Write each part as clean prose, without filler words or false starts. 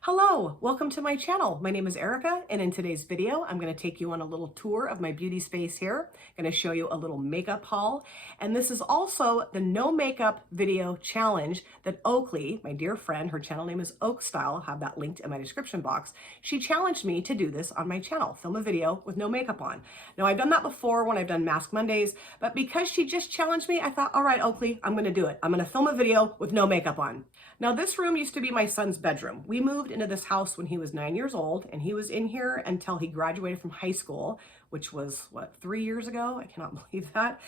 Hello, welcome to my channel. My name is Erica, and in today's video, I'm going to take you on a little tour of my beauty space here. I'm going to show you a little makeup haul, and this is also the no makeup video challenge that Oakley, my dear friend, her channel name is Oak Style, I'll have that linked in my description box. She challenged me to do this on my channel, film a video with no makeup on. Now, I've done that before when I've done Mask Mondays, but because she just challenged me, I thought, all right, Oakley, I'm going to do it. I'm going to film a video with no makeup on. Now, this room used to be my son's bedroom. We moved into this house when he was 9 years old, and he was in here until he graduated from high school, which was, what, 3 years ago? I cannot believe that.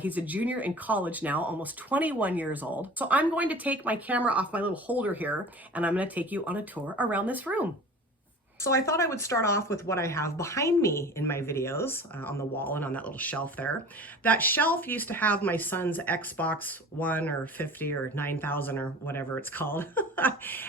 He's a junior in college now, almost 21 years old. So I'm going to take my camera off my little holder here, and I'm going to take you on a tour around this room. So I thought I would start off with what I have behind me in my videos on the wall and on that little shelf there. That shelf used to have my son's Xbox One or 50 or 9000 or whatever it's called.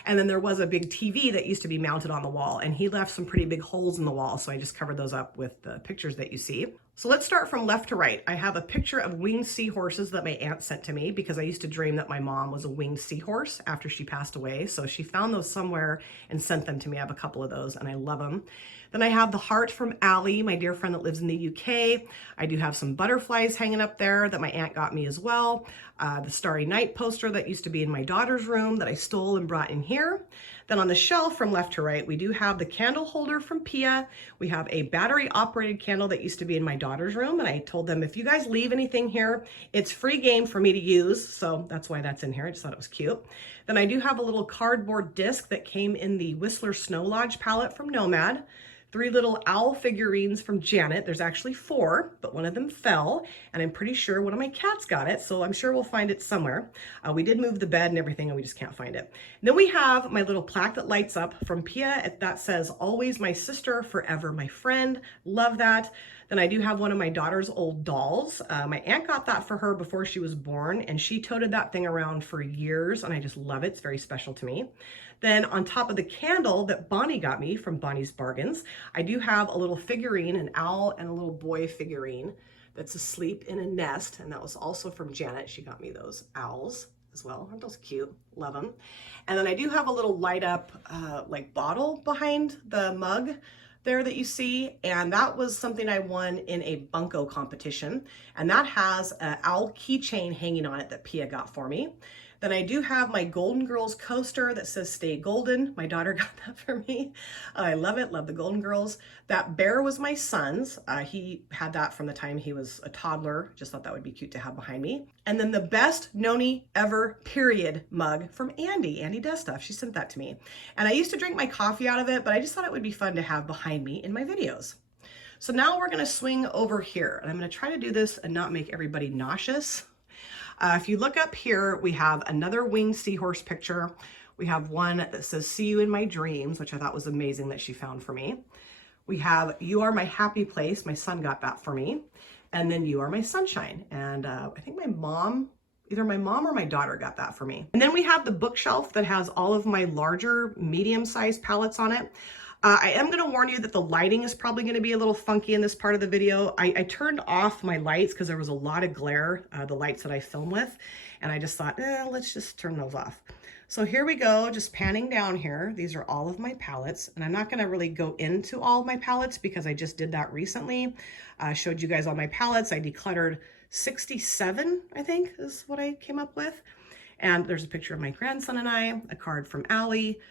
And then there was a big TV that used to be mounted on the wall, and he left some pretty big holes in the wall. So I just covered those up with the pictures that you see. So let's start from left to right. I have a picture of winged seahorses that my aunt sent to me because I used to dream that my mom was a winged seahorse after she passed away. So she found those somewhere and sent them to me. I have a couple of those and I love them. Then I have the heart from Allie, my dear friend that lives in the UK. I do have some butterflies hanging up there that my aunt got me as well. The Starry Night poster that used to be in my daughter's room that I stole and brought in here. Then on the shelf from left to right, we do have the candle holder from Pia. We have a battery operated candle that used to be in my daughter's room. And I told them, if you guys leave anything here, it's free game for me to use. So that's why that's in here. I just thought it was cute. Then I do have a little cardboard disc that came in the Whistler Snow Lodge palette from Nomad. 3 little owl figurines from Janet. There's actually 4, but one of them fell, and I'm pretty sure one of my cats got it, so I'm sure we'll find it somewhere. We did move the bed and everything, and we just can't find it. And then we have my little plaque that lights up from Pia that says, always my sister, forever my friend. Love that. Then I do have one of my daughter's old dolls. My aunt got that for her before she was born, and she toted that thing around for years, and I just love it. It's very special to me. Then on top of the candle that Bonnie got me from Bonnie's Bargains, I do have a little figurine, an owl and a little boy figurine that's asleep in a nest, and that was also from Janet. She got me those owls as well. Aren't those cute? Love them. And then I do have a little light up like bottle behind the mug there that you see, and that was something I won in a bunko competition, and that has an owl keychain hanging on it that Pia got for me. Then I do have my Golden Girls coaster that says stay golden. My daughter got that for me. I love it, love the Golden Girls. That bear was my son's. He had that from the time he was a toddler. Just thought that would be cute to have behind me. And then the best Nonny ever period mug from Andy. Andy does stuff, she sent that to me. And I used to drink my coffee out of it, but I just thought it would be fun to have behind me in my videos. So now we're gonna swing over here, and I'm gonna try to do this and not make everybody nauseous. If you look up here, we have another winged seahorse picture. We have one that says, see you in my dreams, which I thought was amazing that she found for me. We have, you are my happy place. My son got that for me. And then you are my sunshine. And I think my mom, either my mom or my daughter got that for me. And then we have the bookshelf that has all of my larger medium-sized palettes on it. I am going to warn you that the lighting is probably going to be a little funky in this part of the video. I turned off my lights because there was a lot of glare, the lights that I film with, and I just thought, let's just turn those off. So here we go, just panning down here. These are all of my palettes, and I'm not going to really go into all of my palettes because I just did that recently. I showed you guys all my palettes. I decluttered 67, I think is what I came up with. And there's a picture of my grandson and I, a card from Allie.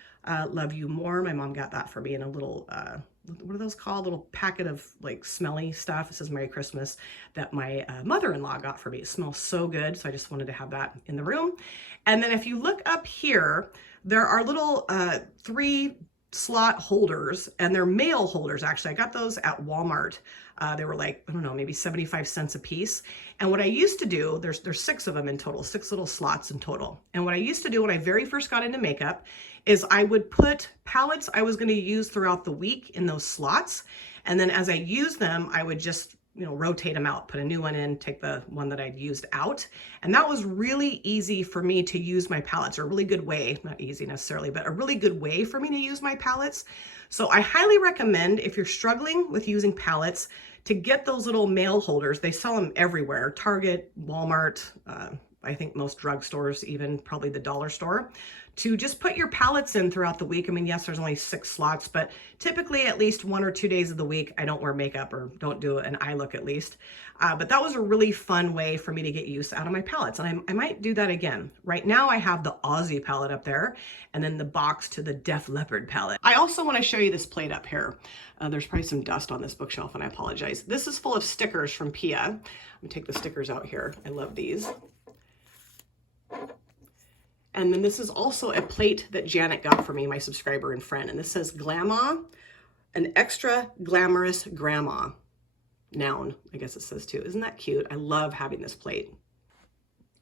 Love you more. My mom got that for me in a little, what are those called? A little packet of like smelly stuff. It says Merry Christmas that my mother-in-law got for me. It smells so good. So I just wanted to have that in the room. And then if you look up here, there are little 3 slot holders, and they're mail holders. Actually, I got those at Walmart. They were like, I don't know, maybe 75 cents a piece. And what I used to do, there's 6 of them in total, 6 little slots in total. And what I used to do when I very first got into makeup is I would put palettes I was going to use throughout the week in those slots. And then as I use them, I would just rotate them out, put a new one in, take the one that I'd used out. And that was really easy for me to use my palettes, or a really good way, not easy necessarily, but a really good way for me to use my palettes. So I highly recommend, if you're struggling with using palettes, to get those little mail holders. They sell them everywhere, Target, Walmart, I think most drugstores, even probably the dollar store, to just put your palettes in throughout the week. I mean, yes, there's only 6 slots, but typically at least 1 or 2 days of the week, I don't wear makeup or don't do an eye look at least. But that was a really fun way for me to get use out of my palettes. And I might do that again. Right now I have the Aussie palette up there and then the box to the Def Leppard palette. I also want to show you this plate up here. There's probably some dust on this bookshelf and I apologize. This is full of stickers from Pia. I'm gonna take the stickers out here. I love these. And then this is also a plate that Janet got for me, my subscriber and friend. And this says Glama, an extra glamorous grandma. Noun, I guess it says too. Isn't that cute? I love having this plate.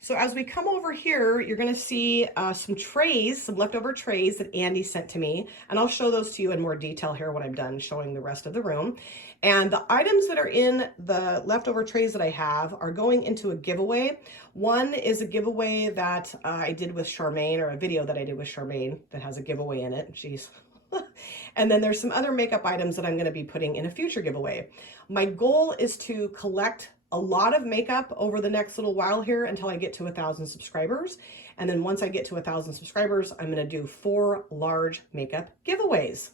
So as we come over here, you're gonna see some trays, some leftover trays that Andy sent to me. And I'll show those to you in more detail here when I'm done showing the rest of the room. And the items that are in the leftover trays that I have are going into a giveaway. One is a giveaway that I did with Charmaine, or a video that I did with Charmaine that has a giveaway in it. Jeez. And then there's some other makeup items that I'm gonna be putting in a future giveaway. My goal is to collect a lot of makeup over the next little while here until I get to 1,000 subscribers. And then once I get to 1,000 subscribers, I'm gonna do 4 large makeup giveaways.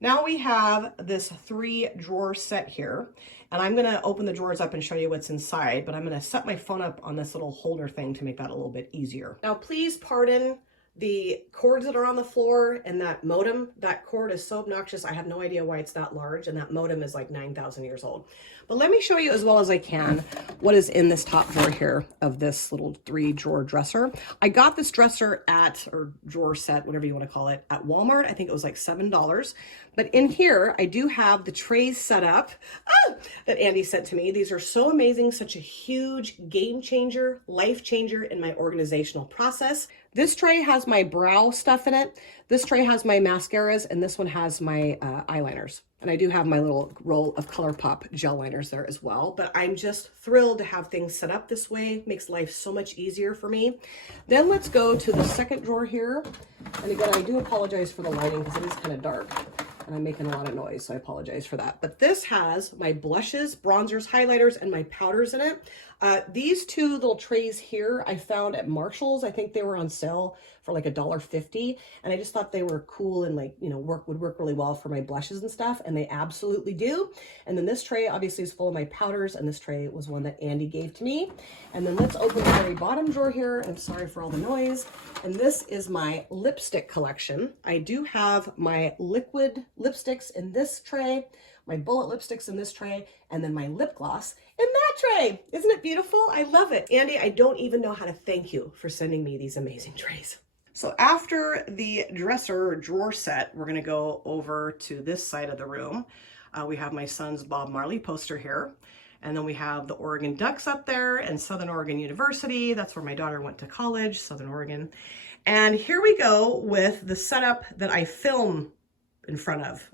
Now we have this 3-drawer set here, and I'm gonna open the drawers up and show you what's inside, but I'm gonna set my phone up on this little holder thing to make that a little bit easier. Now please pardon the cords that are on the floor and that modem. That cord is so obnoxious. I have no idea why it's that large, and that modem is like 9,000 years old. But let me show you as well as I can what is in this top drawer here of this little 3-drawer dresser. I got this dresser at, or drawer set, whatever you want to call it, at Walmart. I think it was like $7. But in here, I do have the trays set up that Andy sent to me. These are so amazing, such a huge game changer, life changer in my organizational process. This tray has my brow stuff in it. This tray has my mascaras, and this one has my eyeliners. And I do have my little roll of Colourpop gel liners there as well. But I'm just thrilled to have things set up this way. It makes life so much easier for me. Then let's go to the second drawer here. And again, I do apologize for the lighting because it is kind of dark. And I'm making a lot of noise, so I apologize for that. But this has my blushes, bronzers, highlighters, and my powders in it. These 2 little trays here I found at Marshall's. I think they were on sale for like $1.50. And I just thought they were cool and like, would work really well for my blushes and stuff. And they absolutely do. And then this tray obviously is full of my powders. And this tray was one that Andy gave to me. And then let's open the very bottom drawer here. I'm sorry for all the noise. And this is my lipstick collection. I do have my liquid lipsticks in this tray, my bullet lipsticks in this tray, and then my lip gloss in that tray. Isn't it beautiful? I love it. Andy, I don't even know how to thank you for sending me these amazing trays. So after the dresser drawer set, we're gonna go over to this side of the room. We have my son's Bob Marley poster here. And then we have the Oregon Ducks up there and Southern Oregon University. That's where my daughter went to college, Southern Oregon. And here we go with the setup that I film in front of.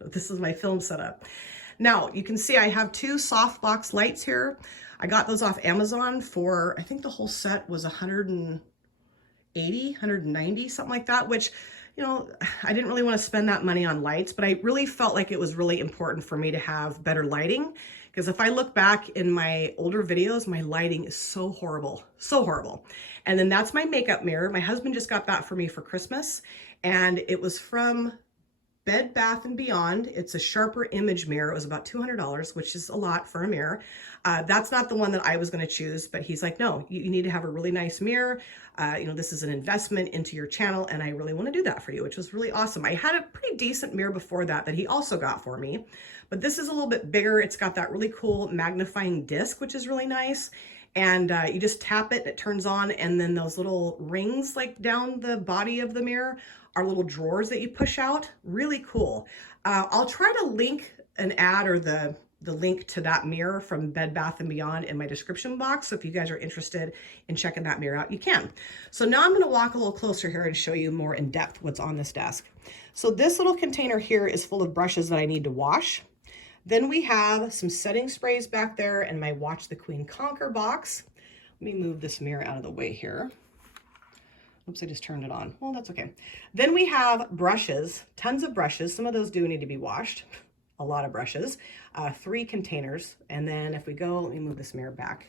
This is my film setup. Now you can see I have 2 softbox lights here. I got those off Amazon for, I think the whole set was $180, $190, something like that, which, I didn't really want to spend that money on lights, but I really felt like it was really important for me to have better lighting. Because if I look back in my older videos, my lighting is so horrible, so horrible. And then that's my makeup mirror. My husband just got that for me for Christmas, and it was from Bed Bath & Beyond. It's a sharper image mirror. It was about $200, which is a lot for a mirror. That's not the one that I was going to choose, but he's like, no, you need to have a really nice mirror. This is an investment into your channel, and I really want to do that for you, which was really awesome. I had a pretty decent mirror before that he also got for me, but this is a little bit bigger. It's got that really cool magnifying disc, which is really nice. And you just tap it, it turns on, and then those little rings like down the body of the mirror are little drawers that you push out. Really cool. I'll try to link an ad or the link to that mirror from Bed Bath & Beyond in my description box. So if you guys are interested in checking that mirror out, you can. So now I'm gonna walk a little closer here and show you more in depth what's on this desk. So this little container here is full of brushes that I need to wash. Then we have some setting sprays back there and my Watch the Queen Conquer box. Let me move this mirror out of the way here. Oops, I just turned it on. Well, that's okay. Then we have brushes, tons of brushes. Some of those do need to be washed. A lot of brushes, 3 containers. And then if we go, let me move this mirror back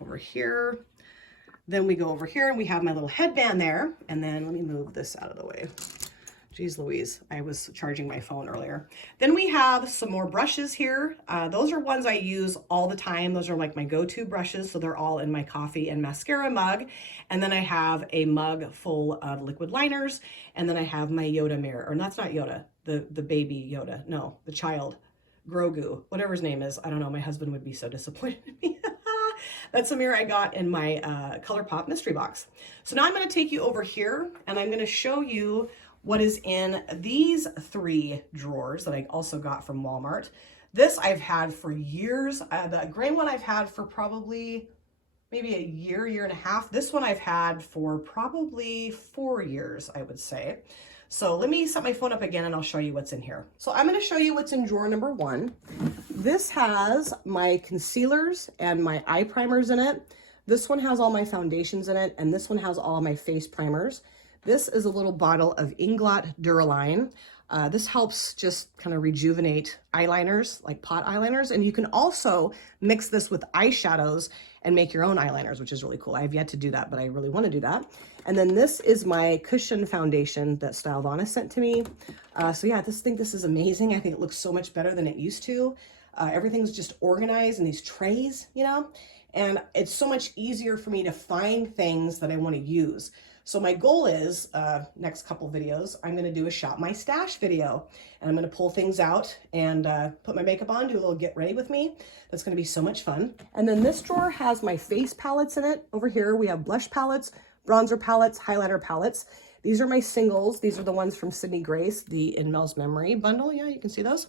over here. Then we go over here and we have my little headband there. And then let me move this out of the way. Geez Louise, I was charging my phone earlier. Then we have some more brushes here. Those are ones I use all the time. Those are like my go-to brushes. So they're all in my coffee and mascara mug. And then I have a mug full of liquid liners. And then I have my Yoda mirror, or that's not Yoda, the baby Yoda. No, the child, Grogu, whatever his name is. I don't know, my husband would be so disappointed in me. That's a mirror I got in my Colourpop mystery box. So now I'm gonna take you over here and I'm gonna show you what is in these 3 drawers that I also got from Walmart. This I've had for years. The gray one I've had for probably maybe a year, year and a half. This one I've had for probably 4 years, I would say. So let me set my phone up again and I'll show you what's in here. So I'm gonna show you what's in drawer number 1. This has my concealers and my eye primers in it. This one has all my foundations in it, and this one has all my face primers. This is a little bottle of Inglot Duraline. This helps just kind of rejuvenate eyeliners, like pot eyeliners. And you can also mix this with eyeshadows and make your own eyeliners, which is really cool. I have yet to do that, but I really want to do that. And then this is my cushion foundation that Stylevana sent to me. So yeah, I think this is amazing. I think it looks so much better than it used to. Everything's just organized in these trays, you know? And it's so much easier for me to find things that I want to use. So my goal is, next couple videos, I'm going to do a shop my stash video, and I'm going to pull things out and put my makeup on, do a little get ready with me. That's going to be so much fun. And then this drawer has my face palettes in it. Over here we have blush palettes, bronzer palettes, highlighter palettes. These are my singles. These are the ones from Sydney Grace, the In Mel's Memory bundle. Yeah, you can see those.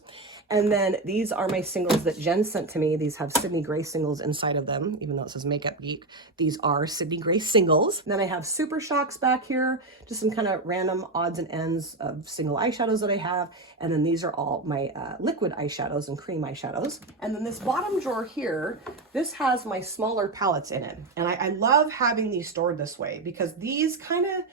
And then these are my singles that Jen sent to me. These have Sydney Grace singles inside of them, even though it says Makeup Geek. These are Sydney Grace singles. And then I have Super Shocks back here, just some kind of random odds and ends of single eyeshadows that I have. And then these are all my liquid eyeshadows and cream eyeshadows. And then this bottom drawer here, this has my smaller palettes in it. And I love having these stored this way because these kind of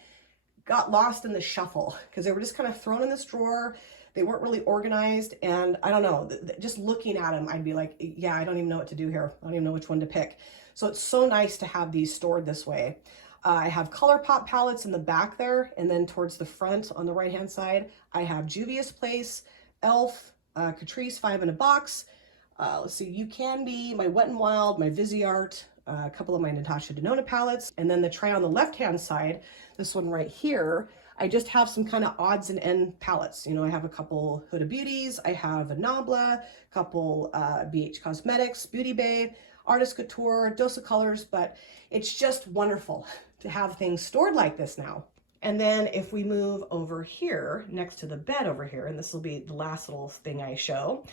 got lost in the shuffle because they were just kind of thrown in this drawer. They weren't really organized, and I don't know, just looking at them, I'd be like, yeah, I don't even know what to do here. I don't even know which one to pick. So it's so nice to have these stored this way. I have Colourpop palettes in the back there, and then towards the front on the right-hand side, I have Juvia's Place, e.l.f., Catrice 5 in a box. Let's see, You Can Be, my Wet n Wild, my Viseart, a couple of my Natasha Denona palettes, and then the tray on the left-hand side, this one right here, I just have some kind of odds and end palettes. You know, I have a couple Huda Beauties, I have a Nabla, a couple BH Cosmetics, Beauty Bay, Artist Couture, Dose of Colors, but it's just wonderful to have things stored like this now. And then if we move over here, next to the bed over here, and this will be the last little thing I show,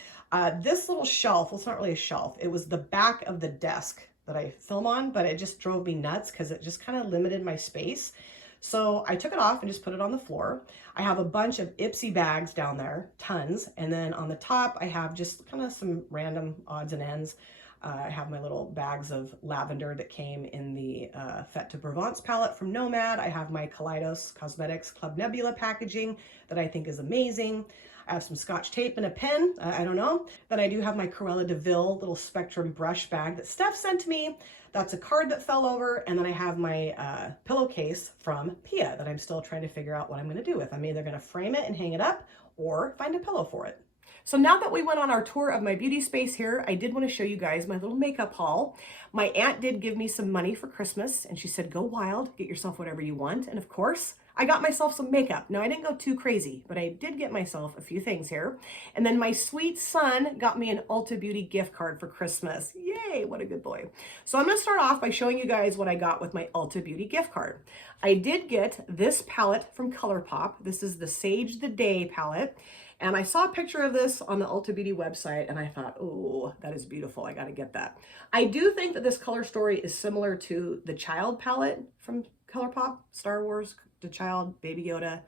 this little shelf, well, it's not really a shelf, it was the back of the desk that I film on, but it just drove me nuts because it just kind of limited my space. So I took it off and just put it on the floor. I have a bunch of Ipsy bags down there, tons. And then on the top, I have just kind of some random odds and ends. I have my little bags of lavender that came in the Fête de Provence palette from Nomad. I have my Kaleidos Cosmetics Club Nebula packaging that I think is amazing. I have some Scotch tape and a pen, I don't know. Then I do have my Cruella de Vil little Spectrum brush bag that Steph sent me. That's a card that fell over. And then I have my pillowcase from Pia that I'm still trying to figure out what I'm gonna do with. I'm either gonna frame it and hang it up or find a pillow for it. So now that we went on our tour of my beauty space here, I did want to show you guys my little makeup haul. My aunt did give me some money for Christmas and she said, go wild, get yourself whatever you want. And of course, I got myself some makeup. Now I didn't go too crazy, but I did get myself a few things here. And then my sweet son got me an Ulta Beauty gift card for Christmas. Yay, what a good boy. So I'm gonna start off by showing you guys what I got with my Ulta Beauty gift card. I did get this palette from Colourpop. This is the Sage the Day palette. And I saw a picture of this on the Ulta Beauty website and I thought, oh, that is beautiful. I got to get that. I do think that this color story is similar to the Child palette from Colourpop, Star Wars, the Child, Baby Yoda,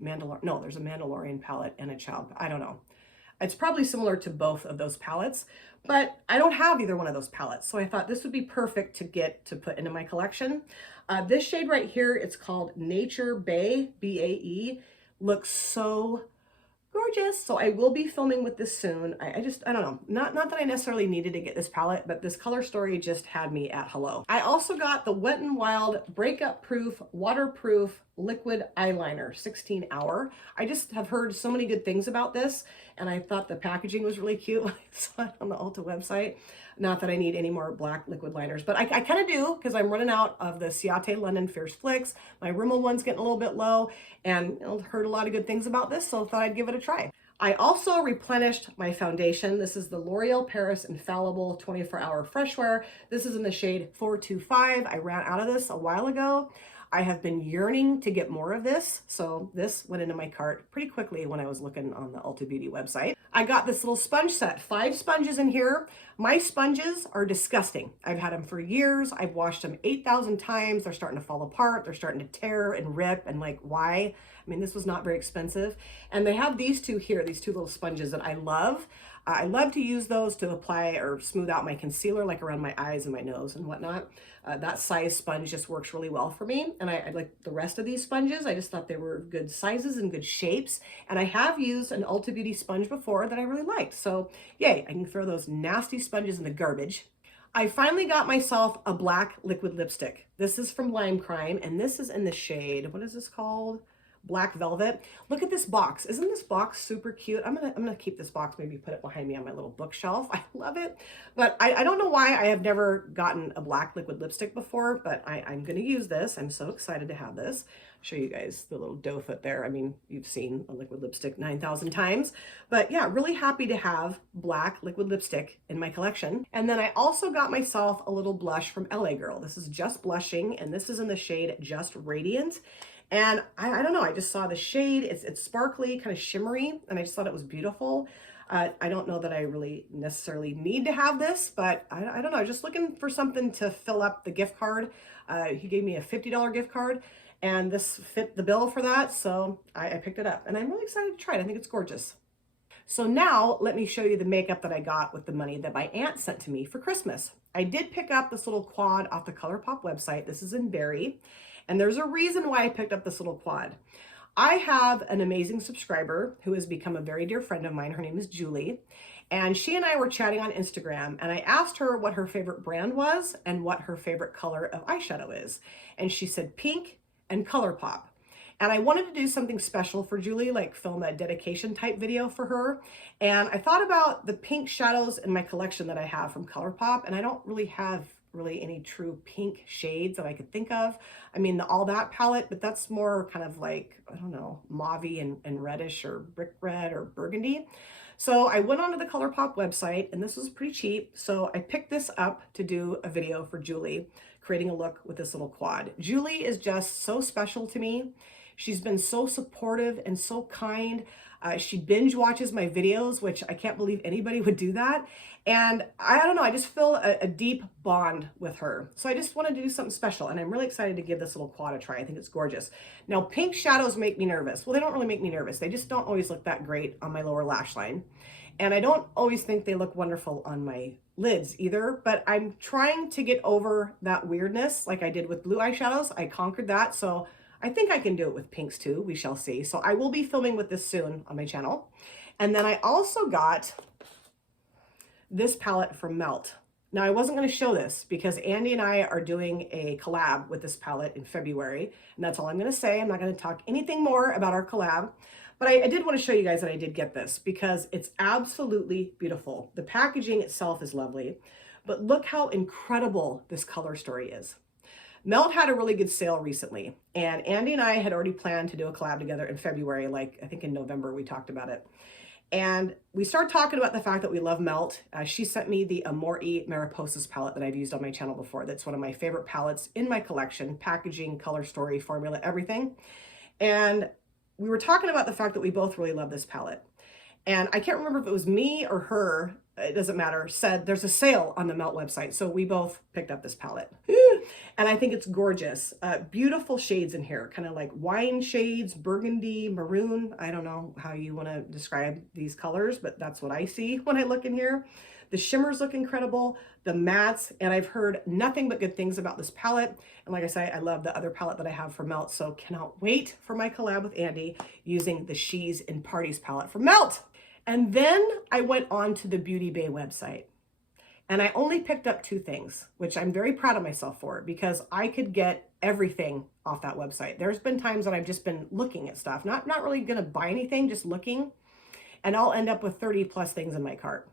Mandalorian. No, there's a Mandalorian palette and a Child. I don't know. It's probably similar to both of those palettes, but I don't have either one of those palettes. So I thought this would be perfect to get to put into my collection. This shade right here, it's called Nature Bae, B-A-E. Looks so gorgeous. So I will be filming with this soon. I don't know, not that I necessarily needed to get this palette, but this color story just had me at hello. I also got the Wet n Wild Breakup Proof Waterproof Liquid Eyeliner 16 hour. I just have heard so many good things about this, and I thought the packaging was really cute when I saw it on the Ulta website. Not that I need any more black liquid liners, but I kind of do, because I'm running out of the Ciate London Fierce Flicks. My Rimmel one's getting a little bit low, and heard a lot of good things about this, so thought I'd give it a try. I also replenished my foundation. This is the L'Oreal Paris Infallible 24-Hour Fresh Wear. This is in the shade 425. I ran out of this a while ago. I have been yearning to get more of this, so this went into my cart pretty quickly when I was looking on the Ulta Beauty website. I got this little sponge set, 5 sponges in here. My sponges are disgusting. I've had them for years. I've washed them 8,000 times. They're starting to fall apart. They're starting to tear and rip, and like, why? I mean, this was not very expensive. And they have these two here, these two little sponges that I love. I love to use those to apply or smooth out my concealer, like around my eyes and my nose and whatnot. That size sponge just works really well for me. And I like the rest of these sponges. I just thought they were good sizes and good shapes. And I have used an Ulta Beauty sponge before that I really liked. So yay, I can throw those nasty sponges in the garbage. I finally got myself a black liquid lipstick. This is from Lime Crime, and this is in the shade, what is this called? Black Velvet. Look at this box. Isn't this box super cute? I'm gonna keep this box, maybe put it behind me on my little bookshelf. I love it. But I don't know why I have never gotten a black liquid lipstick before, but I'm gonna use this. I'm so excited to have this. Show you guys the little doe foot there. I mean, you've seen a liquid lipstick 9,000 times, but yeah, really happy to have black liquid lipstick in my collection. And then I also got myself a little blush from LA Girl. This is Just Blushing, and this is in the shade Just Radiant. And I don't know, I just saw the shade. It's sparkly, kind of shimmery, and I just thought it was beautiful. I don't know that I really necessarily need to have this, but I don't know, just looking for something to fill up the gift card. He gave me a $50 gift card, and this fit the bill for that, so I picked it up. And I'm really excited to try it. I think it's gorgeous. So now let me show you the makeup that I got with the money that my aunt sent to me for Christmas. I did pick up this little quad off the Colourpop website. This is in Berry. And there's a reason why I picked up this little quad. I have an amazing subscriber who has become a very dear friend of mine. Her name is Julie. And she and I were chatting on Instagram, and I asked her what her favorite brand was and what her favorite color of eyeshadow is. And she said pink and Colourpop. And I wanted to do something special for Julie, like film a dedication type video for her. And I thought about the pink shadows in my collection that I have from Colourpop, and I don't really have any true pink shades that I could think of. I mean, the All That palette, but that's more kind of like, I don't know, mauvey and reddish or brick red or burgundy. So I went onto the Colourpop website, and this was pretty cheap. So I picked this up to do a video for Julie, creating a look with this little quad. Julie is just so special to me. She's been so supportive and so kind. She binge watches my videos, which I can't believe anybody would do that. And I don't know, I just feel a deep bond with her. So I just wanted to do something special, and I'm really excited to give this little quad a try. I think it's gorgeous. Now, pink shadows make me nervous. Well, they don't really make me nervous. They just don't always look that great on my lower lash line. And I don't always think they look wonderful on my lids either, but I'm trying to get over that weirdness like I did with blue eyeshadows. I conquered that, so I think I can do it with pinks too. We shall see. So I will be filming with this soon on my channel. And then I also got this palette from Melt. Now, I wasn't going to show this because Andy and I are doing a collab with this palette in February, and that's all I'm going to say. I'm not going to talk anything more about our collab, but I did want to show you guys that I did get this because it's absolutely beautiful. The packaging itself is lovely, but look how incredible this color story is. Melt had a really good sale recently, and Andy and I had already planned to do a collab together in February, like I think in November we talked about it. And we started talking about the fact that we love Melt. She sent me the Amore Mariposas palette that I've used on my channel before. That's one of my favorite palettes in my collection, packaging, color story, formula, everything. And we were talking about the fact that we both really love this palette. And I can't remember if it was me or her, it doesn't matter, said there's a sale on the Melt website. So we both picked up this palette. And I think it's gorgeous. Beautiful shades in here, kind of like wine shades, burgundy, maroon. I don't know how you want to describe these colors, but that's what I see when I look in here. The shimmers look incredible, the mattes, and I've heard nothing but good things about this palette. And like I say, I love the other palette that I have for Melt, so cannot wait for my collab with Andy using the She's in Parties palette from Melt. And then I went on to the Beauty Bay website. And I only picked up 2 things, which I'm very proud of myself for, because I could get everything off that website. There's been times that I've just been looking at stuff, not really gonna buy anything, just looking, and I'll end up with 30 plus things in my cart.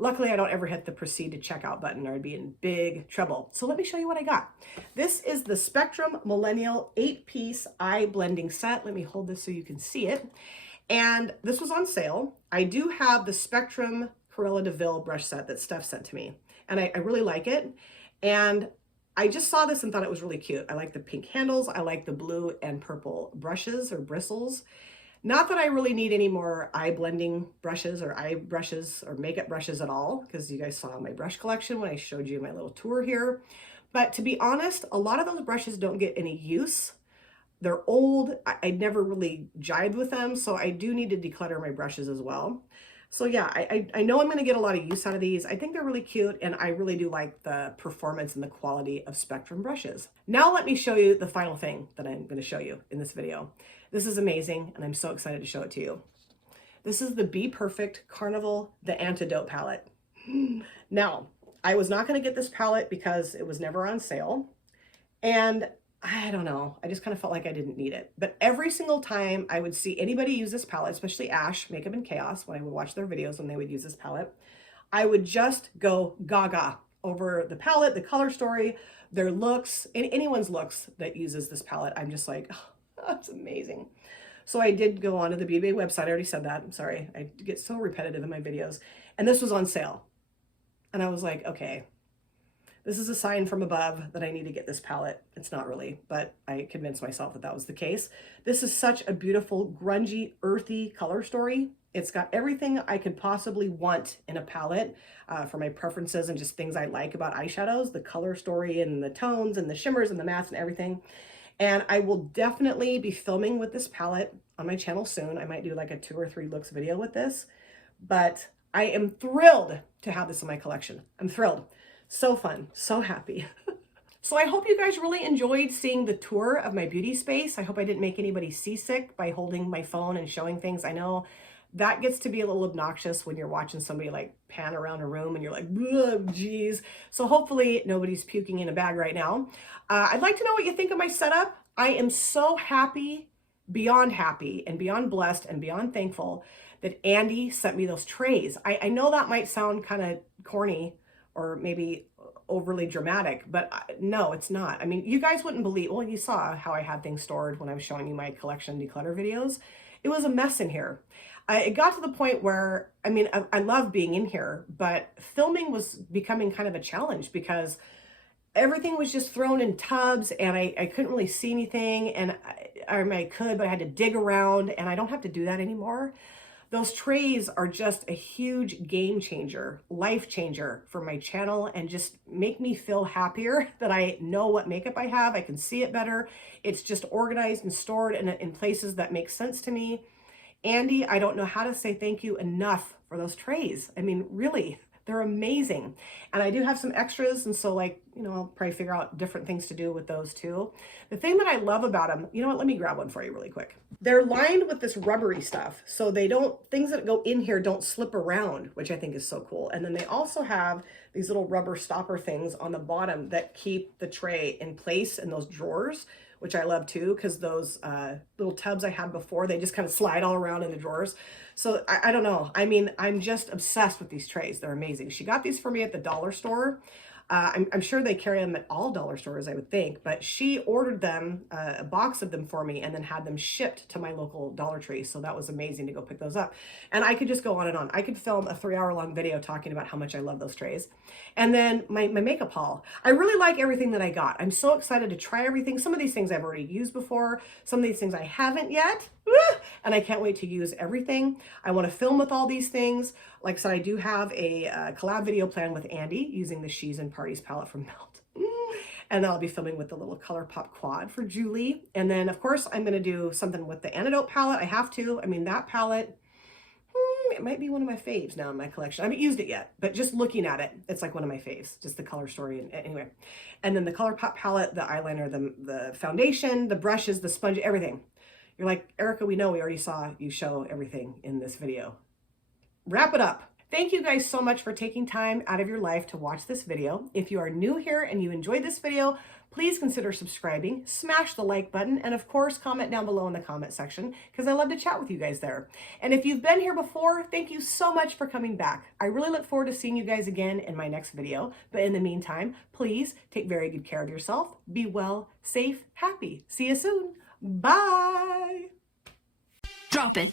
Luckily, I don't ever hit the proceed to checkout button or I'd be in big trouble. So let me show you what I got. This is the Spectrum Millennial 8-piece eye blending set. Let me hold this so you can see it. And this was on sale. I do have the Spectrum Cruella de Vil brush set that Steph sent to me, and I really like it. And I just saw this and thought it was really cute. I like the pink handles. I like the blue and purple brushes or bristles. Not that I really need any more eye blending brushes or eye brushes or makeup brushes at all, because you guys saw my brush collection when I showed you my little tour here. But to be honest, a lot of those brushes don't get any use. They're old. I never really jived with them, so I do need to declutter my brushes as well. So yeah, I know I'm going to get a lot of use out of these. I think they're really cute, and I really do like the performance and the quality of Spectrum brushes. Now let me show you the final thing that I'm going to show you in this video. This is amazing, and I'm so excited to show it to you. This is the BPerfect Carnival The Antidote palette. Now, I was not going to get this palette because it was never on sale, and I don't know, I just kind of felt like I didn't need it. But every single time I would see anybody use this palette, especially Ash, Makeup and Chaos, when I would watch their videos when they would use this palette, I would just go gaga over the palette, the color story, their looks, anyone's looks that uses this palette. I'm just like, oh, that's amazing. So I did go onto the BB website. I already said that. I'm sorry. I get so repetitive in my videos. And this was on sale. And I was like, okay, this is a sign from above that I need to get this palette. It's not really, but I convinced myself that that was the case. This is such a beautiful, grungy, earthy color story. It's got everything I could possibly want in a palette for my preferences and just things I like about eyeshadows, the color story and the tones and the shimmers and the mattes and everything. And I will definitely be filming with this palette on my channel soon. I might do like a 2 or 3 looks video with this, but I am thrilled to have this in my collection. I'm thrilled. So fun, so happy. So I hope you guys really enjoyed seeing the tour of my beauty space. I hope I didn't make anybody seasick by holding my phone and showing things. I know that gets to be a little obnoxious when you're watching somebody like pan around a room and you're like, geez. So hopefully nobody's puking in a bag right now. I'd like to know what you think of my setup. I am so happy, beyond happy and beyond blessed and beyond thankful that Andy sent me those trays. I know that might sound kind of corny or maybe overly dramatic, but no, it's not. I mean, you guys wouldn't believe, well, you saw how I had things stored when I was showing you my collection declutter videos. It was a mess in here. It got to the point where, I mean, I love being in here, but filming was becoming kind of a challenge because everything was just thrown in tubs and I couldn't really see anything, and I could, but I had to dig around, and I don't have to do that anymore. Those trays are just a huge game changer, life changer for my channel, and just make me feel happier that I know what makeup I have. I can see it better. It's just organized and stored in places that make sense to me. Andy, I don't know how to say thank you enough for those trays. I mean, really, they're amazing. And I do have some extras, and so, like, you know, I'll probably figure out different things to do with those too. The thing that I love about them, you know what, let me grab one for you really quick. They're lined with this rubbery stuff, so they don't, things that go in here don't slip around, which I think is so cool. And then they also have these little rubber stopper things on the bottom that keep the tray in place in those drawers, which I love too, because those little tubs I had before, they just kind of slide all around in the drawers. So I don't know. I mean, I'm just obsessed with these trays. They're amazing. She got these for me at the dollar store. I'm sure they carry them at all dollar stores, I would think, but she ordered them, a box of them for me, and then had them shipped to my local Dollar Tree. So that was amazing to go pick those up. And I could just go on and on. I could film a 3-hour-long video talking about how much I love those trays. And then my makeup haul. I really like everything that I got. I'm so excited to try everything. Some of these things I've already used before. Some of these things I haven't yet. And I can't wait to use everything. I want to film with all these things. Like I said, I do have a collab video planned with Andy using the She's in Parties palette from Melt. And then I'll be filming with the little Colourpop quad for Julie. And then of course I'm gonna do something with the Antidote palette. I have to. I mean, that palette, it might be one of my faves now in my collection. I haven't used it yet, but just looking at it, it's like one of my faves, just the color story. And anyway, and then the Colourpop palette, the eyeliner, the foundation, the brushes, the sponge, everything. You're like, Erica, we know, we already saw you show everything in this video. Wrap it up. Thank you guys so much for taking time out of your life to watch this video. If you are new here and you enjoyed this video, please consider subscribing, smash the like button, and of course, comment down below in the comment section because I love to chat with you guys there. And if you've been here before, thank you so much for coming back. I really look forward to seeing you guys again in my next video. But in the meantime, please take very good care of yourself. Be well, safe, happy. See you soon. Bye. Drop it.